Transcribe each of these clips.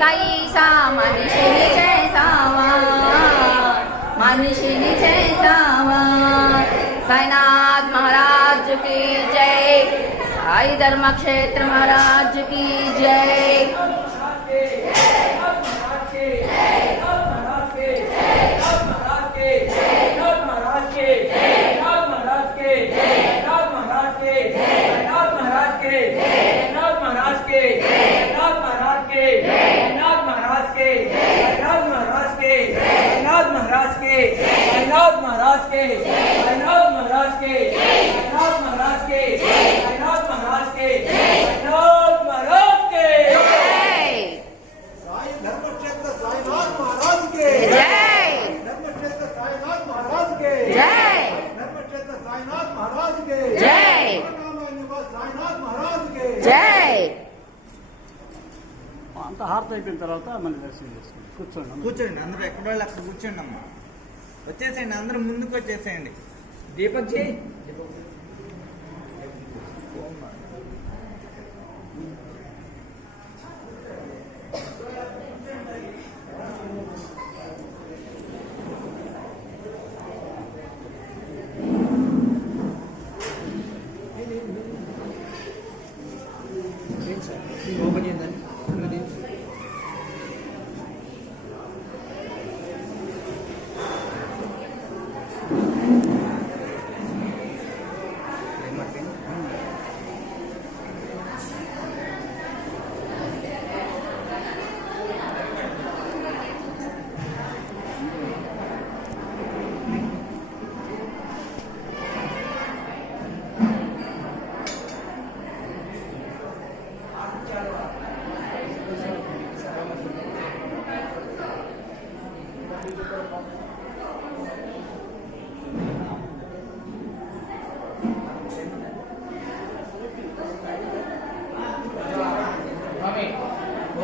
सैषा सा च सावा मनुषिनि च सावा साईनाथ महाराज की जय। साई धर्म क्षेत्र महाराज की जय। జై సాయి ధర్మక్షేత్ర సాయినాథ్ మహారాజ్ కే జై ధర్మక్షేత్ర సాయినాథ్ మహారాజ్ కే జై ధర్మక్షేత్ర సాయినాథ్ మహారాజ్ కే జై పరమాత్మ నివాస్ సాయినాథ్ మహారాజ్ కే జై అంత హారతి అయిపోయిన తర్వాత మళ్ళీ దర్శనం చేసుకోండి కూర్చోండి అందరూ. కూర్చోండి అందరూ ఎక్కడ వాళ్ళు అక్కడ కూర్చోండి అమ్మా వచ్చేసేయండి అందరూ ముందుకు వచ్చేసేయండి. దీపక్ చేయి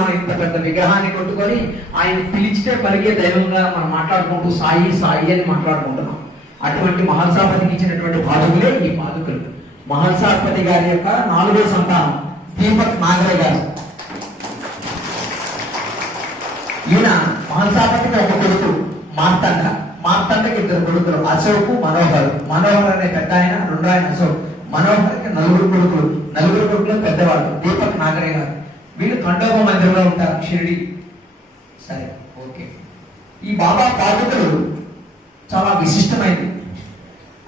మనం ఇంత పెద్ద విగ్రహాన్ని కొట్టుకొని ఆయన పిలిచితే పలిగే దైవంగా మనం మాట్లాడుకుంటూ సాయి సాయి అని మాట్లాడుకుంటున్నాం. అటువంటి మహల్సాపతికి ఇచ్చినటువంటి పాదుకులే ఈ పాదుకులు మహల్సాపతి గారి యొక్క నాలుగో సంతానం దీపక్ నాగరే గారు. ఈయన మహల్సాపతికి ఒక కొడుకు మార్తండ. మార్తండకి ఇద్దరు కొడుకులు అశోక్ మనోహర్. మనోహర్ అనే పెద్ద ఆయన రెండో ఆయన అశోక్. మనోహర్కి నలుగురు కొడుకులు. నలుగురు కొడుకులు పెద్దవాళ్ళు దీపక్ నాగరే గారు. వీళ్ళు ఖండోబ మందిరంలో ఉంటారు షిరిడి. సరే ఓకే. ఈ బాబా పార్వతులు చాలా విశిష్టమైనది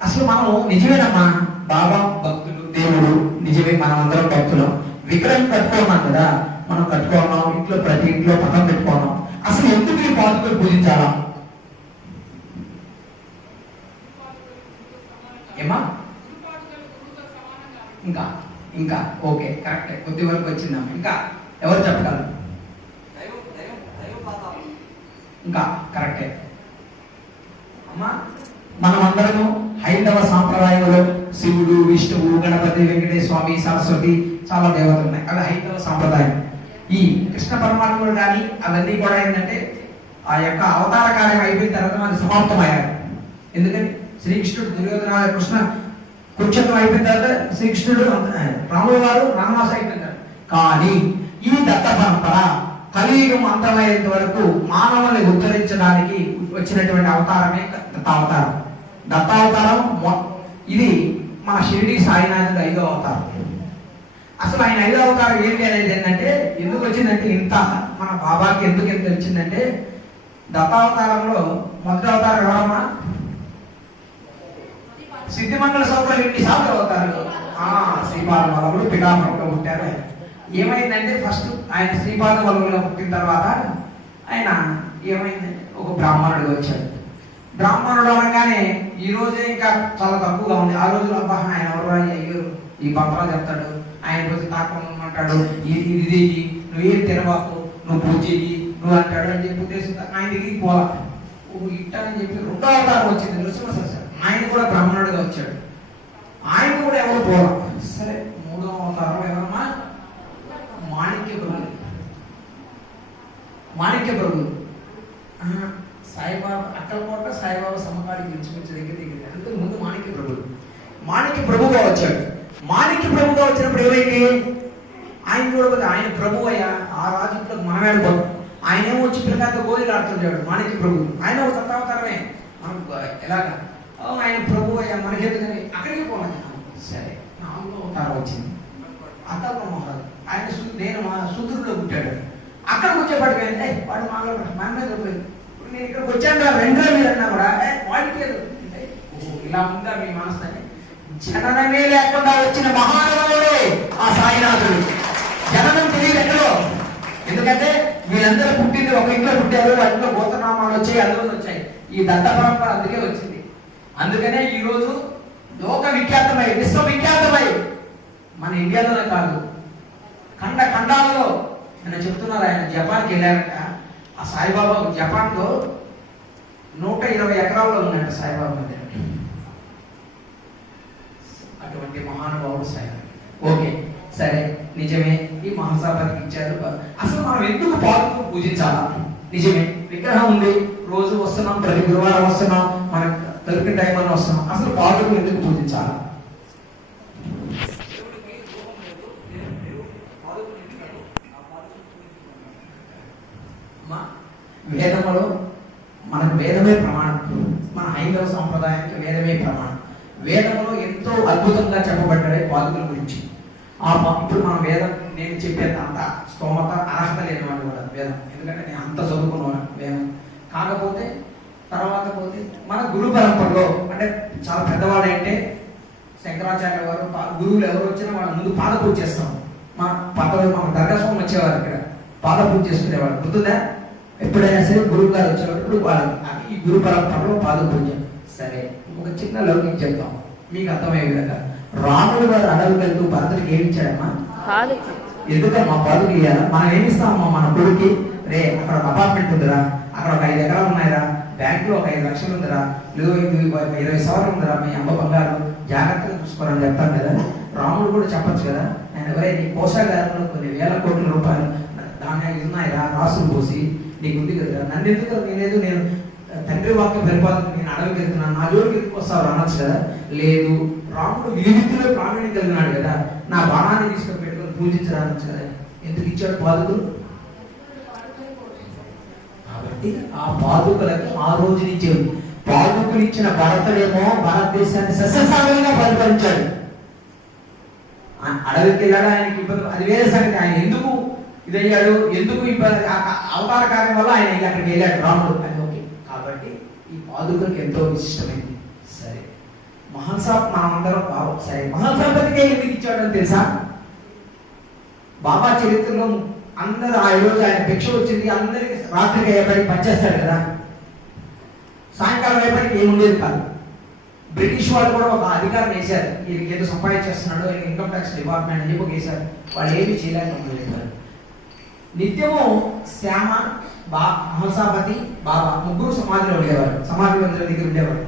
అసలు మనం నిజమేనమ్మా? బాబా భక్తులు దేవుడు నిజమే మనం అందరం భక్తులు. విగ్రహం కట్టుకోమన్నాం కదా మనం కట్టుకున్నాం ఇంట్లో ప్రతి ఇంట్లో పక్కన పెట్టుకున్నాం అసలు ఎందుకు ఈ పాదుకలు పూజించాలా? ఏమా? ఇంకా ఇంకా ఓకే కరెక్ట్ కొద్ది వరకు వచ్చిందమ్మా. ఇంకా ఎవరు చెప్పగలరు? ఇంకా కరెక్టే. అమ్మా మనమందరము హైందవ సాంప్రదాయంలో శివుడు విష్ణువు గణపతి వెంకటేశ్వర స్వామి సరస్వతి చాలా దేవతలు ఉన్నాయి. అవి హైందవ సాంప్రదాయం. ఈ కృష్ణ పరమాత్ముడు కానీ అవన్నీ కూడా ఏంటంటే ఆ యొక్క అవతార కార్యం అయిపోయిన తర్వాత మనకి సమాప్తమయ్యారు ఎందుకని? శ్రీకృష్ణుడు దుర్యోధన కృష్ణ కురుక్షేత్రం అయిపోయిన తర్వాత శ్రీకృష్ణుడు అంత- రాముడు వారు రణవాస అయిపోయిన కానీ ఈ దత్త పరంపర. కలియుగం అంతమయ్యేంత వరకు మానవుల్ని ఉద్ధరించడానికి వచ్చినటువంటి అవతారమే దత్తావతారం. దత్తావతారం ఇది మన షిరిడి సాయినాథుడు ఐదో అవతారం. అసలు ఆయన ఐదో అవతారం ఏంటి అనేది ఏంటంటే ఎందుకు వచ్చిందంటే ఇంత మన బాబాకి ఎందుకు ఎంత వచ్చిందంటే దత్తావతారంలో మొదటి అవతారం ఎవరమ్మా? సిద్ధిమంగళ సౌకర్యం ఎన్నిసార్లు అవుతారు. ఆ శ్రీపాద వల్లభుడు పిఠాపురంలో పుట్టారు. ఆయన. ఏమైందంటే ఫస్ట్ ఆయన శ్రీపాద వల్లభులో పుట్టిన తర్వాత ఆయన ఏమైందంటే ఒక బ్రాహ్మణుడు వచ్చాడు. బ్రాహ్మణుడు అనగానే ఈ రోజే ఇంకా చాలా తక్కువగా ఉంది. ఆ రోజు అబ్బా ఆయన ఎవరు అయ్యో ఈ పత్రాలు చెప్తాడు. ఆయన రోజు తాకం అంటాడు ఇది ఇది చెయ్యి నువ్వు ఏం తినబాకు? నువ్వు పూజ చెయ్యి. నువ్వు అంటాడు అని చెప్పి ఉద్దేశం ఆయన దగ్గరికి పోవాలి ఇట్టని చెప్పి రెండో అవతారం వచ్చింది నృసింహ సార్ ఆయన కూడా బ్రాహ్మణుడిగా వచ్చాడు ఆయన కూడా ఎవరు పోలా సరే మూడో అవతారం ఎవరమ్మా మాణిక్య ప్రభులు మాణిక్య ప్రభులు ఆహా, సాయిబాబా అక్కలకోట సాయిబాబా సమకాలిక ఇంచుమించు దగ్గర దగ్గర అంతకు ముందు మాణిక్య ప్రభులు మాణిక్య ప్రభుగా వచ్చాడు మాణిక్య ప్రభుగా వచ్చినప్పుడు ఏమైంది ఆయన చూడకపోతే ఆయన ప్రభు అయ్యా ఆ రాజులకు మనమే అనుకోం ఆయన ఏమో వచ్చి పిల్లకాయతో గోళీలు ఆడుతుంటాడు మాణిక్య ప్రభు ఆయన ఒక దత్తావతారమే మనకు ఎలాగా ఓ, ఆయన ప్రభు అయ్యా మనకెందుకని అక్కడికి పోవాలి సరే నాలుగో అవతారం వచ్చింది అతను మహారాజు ఆయన సు- నేను మా సుదూరులో పుట్టాడు అక్కడికి వచ్చేపాటికి ఆయన, "ఏయ్, మన మీద పోయింది ఇప్పుడు నేను ఇక్కడికి వచ్చాను రా వెంటనే మీరు అన్నా కూడా క్వాలిటీ ఇలా ఉందా మీ మనసు జననమే లేకుండా వచ్చిన మహానుభావుడే ఆ సాయినాథుడు. జననం తెలియదు ఎక్కడో. ఎందుకంటే వీళ్ళందరూ పుట్టింది ఒక ఇంట్లో పుట్టారు వాటిలో గోతనామాలు వచ్చాయి అందులో వచ్చాయి. ఈ దత్త పరంపర అందుకే వచ్చింది. అందుకనే ఈ రోజు లోక విఖ్యాతమై విశ్వవిఖ్యాతమై మన ఇండియాలోనే కాదు ఖండ ఖండాలలో నేను చెప్తున్నారు ఆయన జపాన్కి వెళ్ళారట ఆ సాయిబాబా జపాన్లో నూట ఇరవై ఎకరాల్లో ఉందంట సాయిబాబా మందిరం అటువంటి మహానుభావుడు సాయి ఓకే సరే నిజమే ఈ మహాసభకి ఇచ్చారు. అసలు మనం ఎందుకు పాలకు పూజించాలా? నిజమే విగ్రహం ఉంది రోజు వస్తున్నాం ప్రతి గురువారం వస్తున్నాం మనకు దొరికిన టైం అని వస్తున్నాం. అసలు పాలకు ఎందుకు పూజించాలా అమ్మా, వేదములో మనకు వేదమే ప్రమాణం. మన హైందవ సంప్రదాయానికి వేదమే ప్రమాణం. వేదములో ఎంతో అద్భుతంగా చెప్పబడ్డాడే పాదుకుల గురించి. ఆ పా- ఇప్పుడు మన వేదం నేను చెప్పేంత అంత స్తోమత అర్హత లేని వాడు కూడా వేదం. ఎందుకంటే నేను అంత చదువుకున్నాను వేదం. కాకపోతే తర్వాత పోతే మన గురు పరంపరలో అంటే చాలా పెద్దవాడు అంటే శంకరాచార్య వారు గురువులు ఎవరు వచ్చినా వాళ్ళ ముందు పాద పూజ చేస్తాం. మా పక్కన మన దర్గాస్వామి వచ్చేవారు ఇక్కడ. పాద పూజ చేసుకునేవాడు. గుర్తుందా? ఎప్పుడైనా సరే గురువు గారు వచ్చినప్పుడు వాళ్ళు అది ఈ గురు పరంపరలో పాద పూజ సరే ఒక చిన్న లౌకిక చెప్తాం. మీకు అర్థమయ్యే విధంగా. రాముడు గారు అడవి వెళ్తూ భరతుడికి ఏమి ఇచ్చాడమ్మా కాదు ఎందుకంటే మా పాదుకు ఇయ్యాలా? మనం ఏమి ఇస్తామమ్మా మన కొడుకి రే అక్కడ ఒక అపార్ట్మెంట్ ఉందిరా. అక్కడ ఒక ఐదు ఎకరాలు ఉన్నాయిరా. బ్యాంకులో ఒక ఐదు లక్షలు ఉందిరా. లేదు ఇరవై సవర్లు ఉందిరా. మీ అమ్మ బంగారు. జాగ్రత్తగా చూసుకోరని చెప్తాను కదా. రాముడు కూడా చెప్పొచ్చు కదా. ఆయన ఎవరే నీ కోశాగారంలో కొన్ని వేల కోట్ల రూపాయలు దాని ఉన్నాయిరా రాసులు పోసి నీకు ఉంది కదా. నన్ను ఎందుకు నేనేదో నేను తండ్రి వాక్య పరిపాలన నేను అడవికి వెళ్తున్నాను నా జోలికి ఎందుకు వస్తావు? అనొచ్చు కదా. లేదు రాముడు విలువిద్యలో ప్రావీణ్యం కలిగినాడు కదా. నా బాణాన్ని తీసుకొని పెట్టుకొని పూజించడానికి కదా. ఎందుకు ఇచ్చాడు పాదుకులు కాబట్టి ఆ పాదుకులకు ఆ రోజు నుంచి పాదుకులు ఇచ్చిన భరతుడేమో భారతదేశాన్ని సస్యసాగరంగా పరిపాలించాడు. అడవికి వెళ్ళాడు ఆయనకి ఇబ్బంది అది వేరే సంగతి. ఆయన ఎందుకు ఇదయ్యాడు. ఎందుకు ఇబ్బంది ఆ- అవతార కార్యం వల్ల ఆయన అక్కడికి వెళ్ళాడు రాముడు. అని ఓకే. కాబట్టి ఈ పాదుకలకు ఎంతో విశిష్టమైంది. సరే. మహల్సా మనమందరం అందరం బాబు సరే. మహాసాపతికే ఎందుకు ఇచ్చాడని తెలుసా? బాబా చరిత్రలో అందరూ ఆ రోజు ఆయన భిక్ష వచ్చింది. అందరికి రాత్రికి అయ్యేపటికి పనిచేస్తాడు కదా. సాయంకాలం అయ్యేపటికి ఏముండేది కాదు. బ్రిటిష్ వాళ్ళు కూడా ఒక అధికారం వేశారు. ఈయనకి ఏదో సంపాదించేస్తున్నాడు ఇన్కమ్ ట్యాక్స్ డిపార్ట్మెంట్ అని చెప్పి వేశారు. వాళ్ళు ఏమి చేయలేకపోయారు నిత్యము శ్యామ బా హంసాపతి బాబా ముగ్గురు సమాధిలో ఉండేవారు. సమాధి మందిరం దగ్గర ఉండేవారు.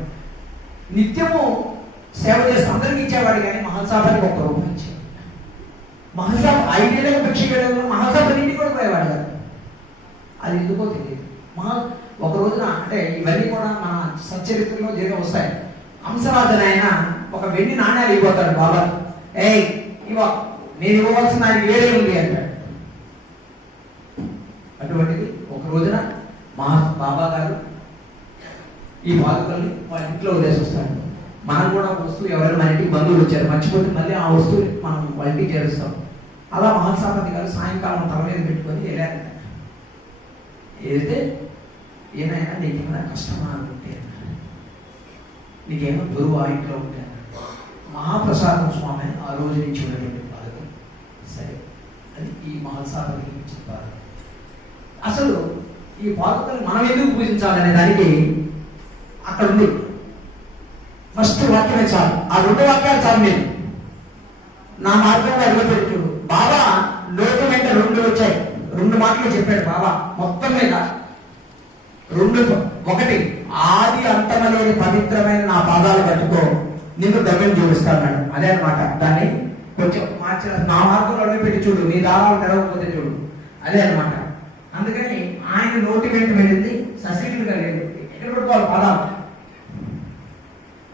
నిత్యము సేవ చేసి అందరికి ఇచ్చేవాడు కానీ మహల్సాపతికి ఒక్క రూపాయి ఇచ్చేవాడు మహల్సాబ్ ఐదేళ్ళకి భిక్ష వెళ్ళడం మహల్సాపతి ఇంటికి కూడా పోయేవాడు కాదు. అది ఎందుకో తెలియదు. మహా ఒక రోజున అంటే ఇవన్నీ కూడా మన సచ్చరిత్రలో జరిగి వస్తాయి. హంసరాజు ఆయన ఒక వెండి నాణ్యాలు ఇవ్వబోతాడు బాబా. ఏయ్ ఇవ్వ. నేను ఇవ్వవలసిన ఆయనకి వేరే ఉంది అంటాడు. అటువంటిది ఒక రోజున మా బాబా గారు ఈ పాదుకల్ని వాళ్ళ ఇంట్లో వదిలేసి మనం కూడా ఒక వస్తువు ఎవరైనా మన ఇంటికి బంధువులు వచ్చారు మర్చిపోతే మళ్ళీ ఆ వస్తువు మనం వాళ్ళ ఇంటికి చేరుస్తాం. అలా మహాత్సాపతి గారు సాయంకాలం తల మీద పెట్టుకొని వెళ్ళారు వెళ్తే ఏమైనా నీకు ఏమైనా కష్టమా? అనుకుంటే నీకేమో గురువు ఆ ఇంట్లో ఉంటే మహాప్రసాదం స్వామి ఆ రోజు నుంచి ఉన్నటువంటి పాదకం సరే అది ఈ మహత్సాపతికి చెప్పారు. అసలు ఈ పాదుకలు మనం ఎందుకు పూజించాలనే దానికి అక్కడ ఉంది. ఫస్ట్ వాక్యమే చాలు. ఆ రెండు వాక్యాలు చాలు మీరు. నా మార్గంలో అడుగుపెట్టి బాబా లోకం వెంట రెండు వచ్చాయి. రెండు మాటలు చెప్పాడు బాబా మొత్తం మీద రెండు ఒకటి ఆది అంతమలేని పవిత్రమైన నా పాదాలు కట్టుకో. నిన్ను గమ్యం చూపిస్తాను అదే అనమాట దాన్ని కొంచెం మార్చిన నా మార్గంలో అడుగుపెట్టి చూడు. నీ దారాలు తెరవకపోతే చూడు. అదే అనమాట అందుకని ఆయన నోటి వెంట వెళ్ళింది సశీలుడు లేదు ఎక్కడ పడుకోవాలి? పదాలు.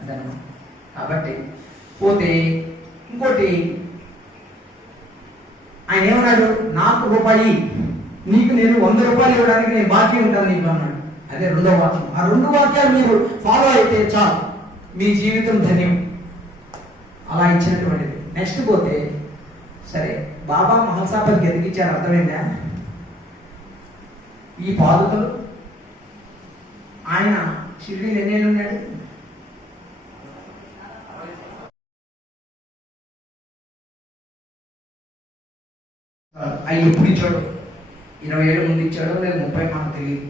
అదన్నమాట కాబట్టి పోతే ఇంకోటి ఆయన ఏమన్నాడు? నాకు రూపాయి నీకు నేను వంద రూపాయలు ఇవ్వడానికి నేను బాకీ ఉంటాను నీకు అన్నాడు. అదే రెండో వాక్యం. ఆ రెండు వాక్యాలు మీరు ఫాలో అయితే చాలు. మీ జీవితం ధన్యం. అలా ఇచ్చినటువంటిది. నెక్స్ట్ పోతే సరే బాబా మహల్సాపతికి ఎందుకు ఇచ్చారు? అర్థమైందా? ఈ పాదుకలు ఆయన షిరిడీలు ఎన్నేళ్ళు ఉన్నాడు? అవి ఎప్పుడు ఇచ్చాడు? ఇరవై ఏళ్ళు ముందు ఇచ్చాడో లేదు ముప్పై మనకు తెలియదు.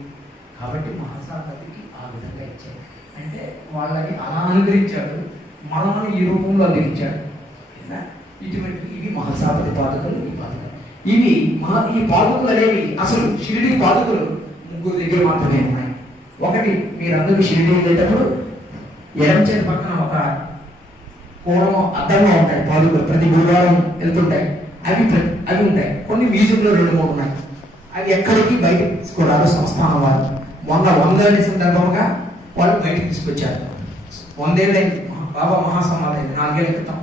కాబట్టి మహాసాగతికి ఆ విధంగా ఇచ్చాడు. అంటే వాళ్ళని అలా అనుగ్రహించాడు మనల్ని ఈ రూపంలో అందించాడు. ఓకేనా? ఇటువంటి ఇవి మహాసాపతి పాదకులు ఈ పాదకులు ఇవి మహా ఈ పాదుకులు అనేవి అసలు షిరిడి పాదుకులు ముగ్గురు దగ్గర మాత్రమే ఉన్నాయి. ఒకటి మీరందరూ షిరిడి వెళ్ళేటప్పుడు ఎడం చేతి పక్కన ఒక పూర్వం అద్దంగా ఉంటాయి పాదుకులు. ప్రతి గురువారం వెళ్తుంటాయి. అవి అవి ఉంటాయి. కొన్ని మ్యూజియంలో రెండు మూడు ఉన్నాయి. అవి ఎక్కడికి బయటకు తీసుకురాదు సంస్థానం వారు వంద వందేళ్ళ సందర్భంగా వాళ్ళు బయటకు తీసుకొచ్చారు. వందేళ్ళైంది. బాబా మహాసమాధి. నాలుగేళ్ళ క్రితం.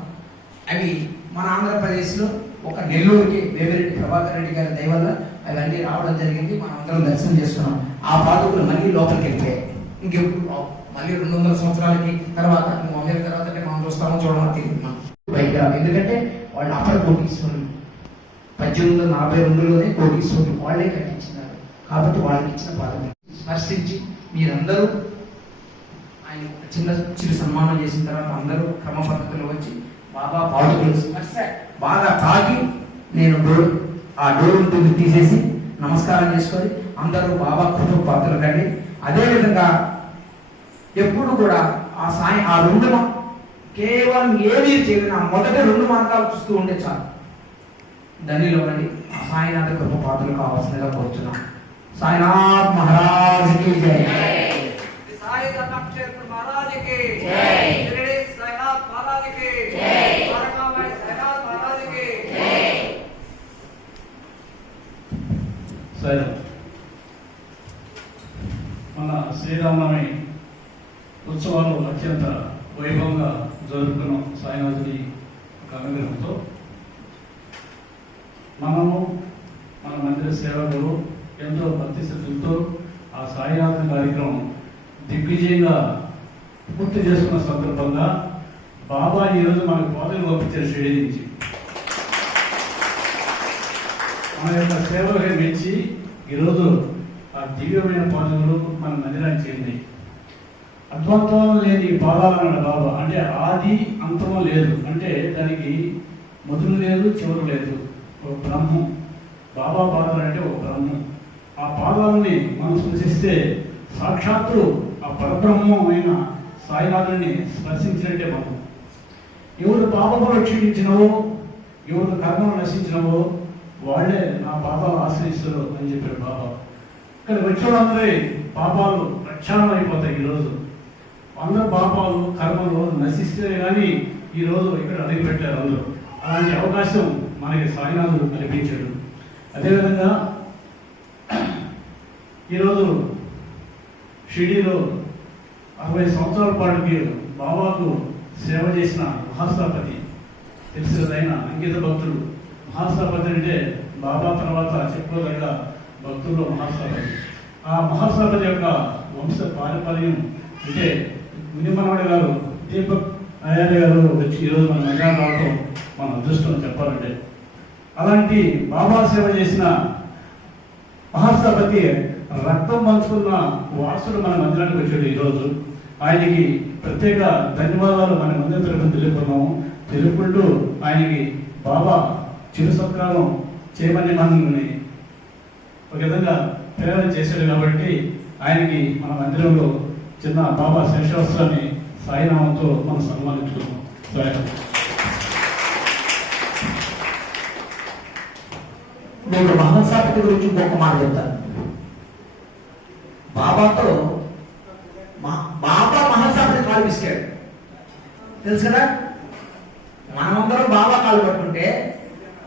అవి మన ఆంధ్రప్రదేశ్లో ఒక నెల్లూరుకి వేమిరెడ్డి ప్రభాకర్ రెడ్డి గారి దయ వల్ల అవన్నీ రావడం జరిగింది. మనం అందరం దర్శనం చేసుకున్నాం. ఆ పాదుకులు మళ్ళీ లోపలికి వెళ్ళిపోయాయి. ఇంకెప్పుడు? మళ్ళీ రెండు వందల సంవత్సరాలకి తర్వాత ఇంకో తర్వాత అంటే మనం చూస్తామో చూడమని తెలియదు మనం బయట ఎందుకంటే వాళ్ళు అప్పటి కోటీశ్వరులు. పద్దెనిమిది వందల నలభై రెండులోనే కోటీశ్వరులు వాళ్ళే కట్టించినారు. కాబట్టి వాళ్ళకి ఇచ్చిన పాదం స్పర్శించి మీరందరూ ఆయన చిన్న చిరు సన్మానం చేసిన తర్వాత అందరూ క్రమ పద్ధతిలో వచ్చి బాబా పాదుకులు తెలుసు. బాగా తాగి నేను డోర్ ఆ డోర్ ఉంటుంది తీసేసి నమస్కారం చేసుకొని అందరూ బాబా కుటుంబ పాత్రలు కండి అదేవిధంగా ఎప్పుడు కూడా ఆ సాయం ఆ రెండు కేవలం ఏమీ చేయని ఆ మొదటి రెండు మార్గాలు చూస్తూ ఉంటే చాలు. ధనిలో అండి ఆ సాయినాథ కృప పాత్రలు కావాల్సిందిగా కోరుతున్నాం. సాయినాథ్ మహారాజ్కి జై. సాయి ధర్మక్షేత్ర మహారాజుకి జై. షిరిడి సాయినాథ్ మహారాజుకి జై. ద్వారకామాయి సాయినాథ్ మహారాజుకి సరే మన శ్రీరామనవమి ఉత్సవాలు అత్యంత వైభవంగా జరుపుకున్నాం సాయినాథుడి ఒక అనుగ్రహంతో మనము మన మందిర సేవకులు ఎంతో భక్తి శ్రద్ధలతో ఆ సాయినాథ కార్యక్రమం దిగ్విజయంగా పూర్తి చేసుకున్న సందర్భంగా బాబా ఈరోజు మనకు పాదలు పంపించారు షిరిడి నుంచి మన యొక్క సేవలు మెచ్చి ఈరోజు ఆ దివ్యమైన పాదములు మన మందిరానికి చేరింది. అద్వంతం లేని పాదాలు అన్నాడు బాబా. అంటే ఆది అంతము లేదు. అంటే దానికి మొదలు లేదు చివరు లేదు. ఒక బ్రహ్మం బాబా పాదాలు అంటే ఒక బ్రహ్మం. ఆ పాదాలని మనం స్పృశిస్తే సాక్షాత్తు ఆ పరబ్రహ్మమైన సాయినాథుని స్పర్శించినట్టే మనం. ఎవరు పాపములు క్షీణించినవో ఎవరు కర్మలు నశించినవో వాళ్ళే నా పాపాలు ఆశ్రయిస్తారు అని చెప్పారు బాబా. ఇక్కడ వచ్చిన పాపాలు ప్రక్షాళన అయిపోతాయి ఈరోజు అందరు పాపాలు కర్మలు నశిస్తే కానీ ఈరోజు ఇక్కడ అడిగి పెట్టారు అందరూ. అలాంటి అవకాశం మనకి సాయినాథుడు కల్పించాడు. అదేవిధంగా ఈరోజు షిరిడీలో అరవై సంవత్సరాల పాటుకి బాబాకు సేవ చేసిన మహాస్థాపతి తెలిసినదైన అంకిత భక్తుడు. మహాస్థాపతి అంటే బాబా తర్వాత చెప్పుకోదగ్గ భక్తుల మహాస్థాపతి ఆ మహాస్థాపతి యొక్క వంశ పారంపర్యం అంటే మునిమనవాడి గారు దీపక్ నాయారి గారు వచ్చి ఈరోజు మన నగరం రావడం మన అదృష్టం చెప్పాలంటే. అలాంటి బాబా సేవ చేసిన మహాసభకి రక్తం పంచుకున్న వారసుడు మన మందిరానికి వచ్చాడు ఈరోజు. ఆయనకి ప్రత్యేక ధన్యవాదాలు మన మందిరం తరఫున తెలుపుకున్నాము తెలుపుకుంటూ ఆయనకి బాబా చిరు సత్కారం చేయమని మనల్ని ఒక విధంగా ప్రేరణ చేశాడు కాబట్టి ఆయనకి మన మందిరంలో చిన్న బాబా శేషాస్త్రాన్ని సాయినామంతో మనం సన్మానించుకున్నాం నేను మహాసాపతి గురించి ఇంకొక మాట చెప్తాను. బాబాతో బాబా మహాసాపతి కాలు విసికాడు తెలుసు కదా? మనమందరం బాబా కాలు పట్టుకుంటే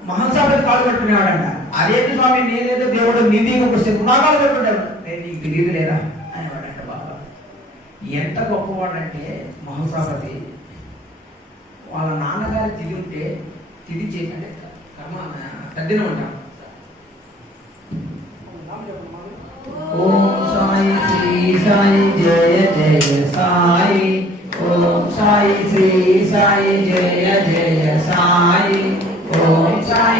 మహాసాపతి కాలు పట్టుకునేవాడంట. అదేంటి స్వామి నేనేదో దేవుడు నీది ఒక గుణాలు పెట్టుకుంటాడు నేను నీకు తెలియదు లేదా? అనేవాడంట బాబా. ఎంత గొప్పవాడంటే మహాప్రాపతి వాళ్ళ నాన్నగారు తిరిగి ఉంటే తిరిగి చేసంటే కర్మ తగ్గిన ఉంటాం ఓం సాయి శ్రీ సాయి జయ జయ సాయి. ఓం సాయి శ్రీ సాయి జయ జయ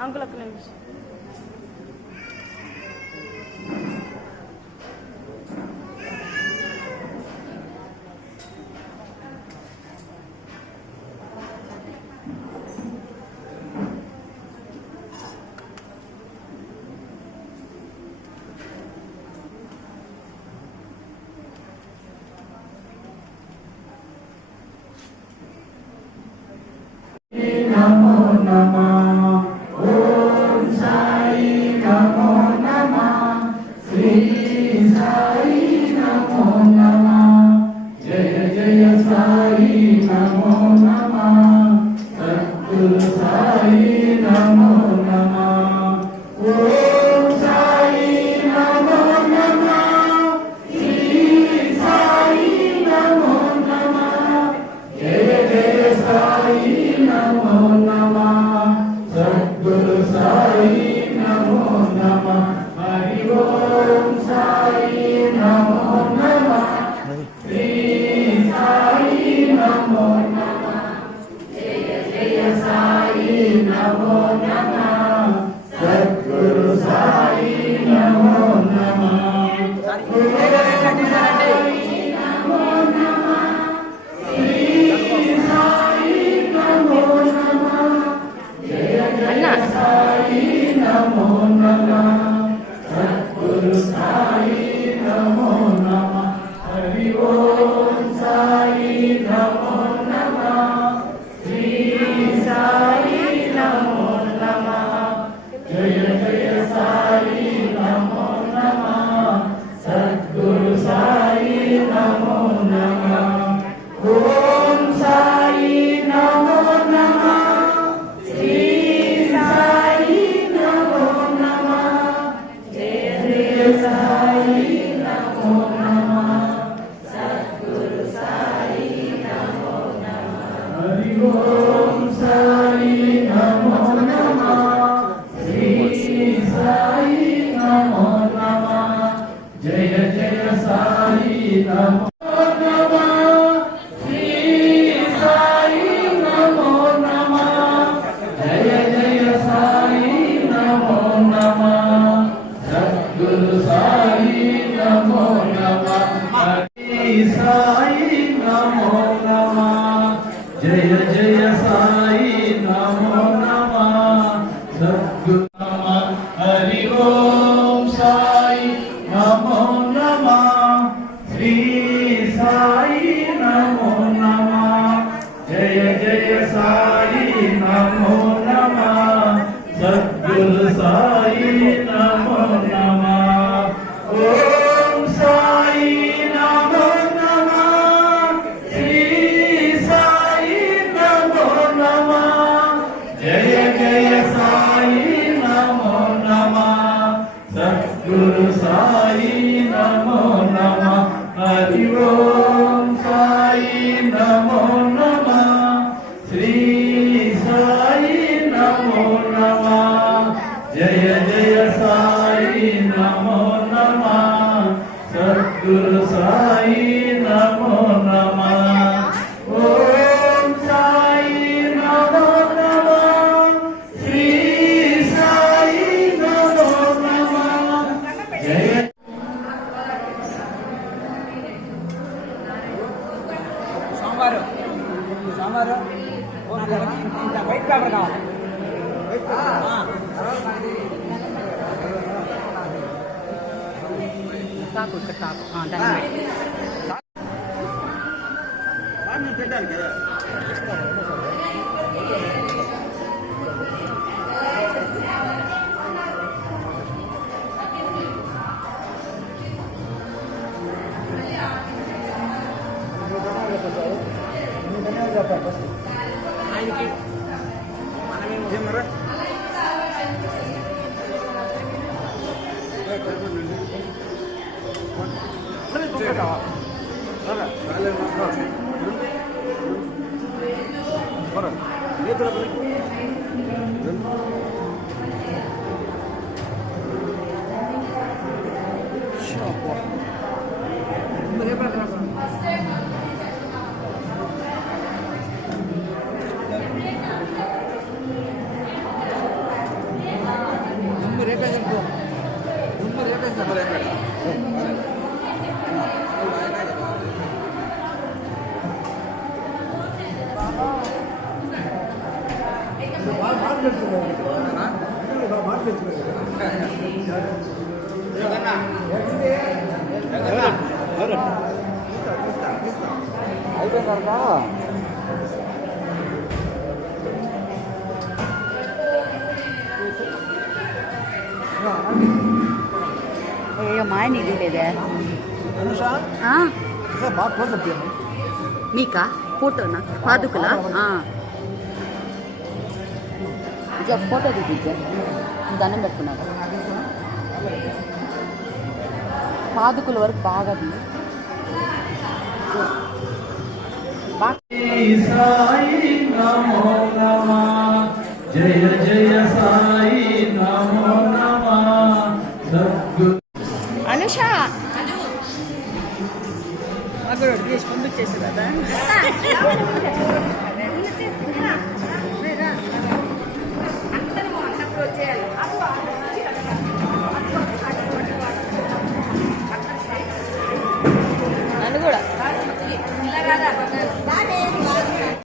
అంకుల్ ఒక్క నిమిషం namo namo Namo Namo Sai నమో నమ. జయ జయ సాయి నమో నమ. సద్గురు సాయి మీకా? ఫోటోనా? పాదుకులా? ఇట్లా ఫోటో తీపించారు దండం పెట్టుకున్నారు పాదుకుల వరకు బాగా బాగా. జయ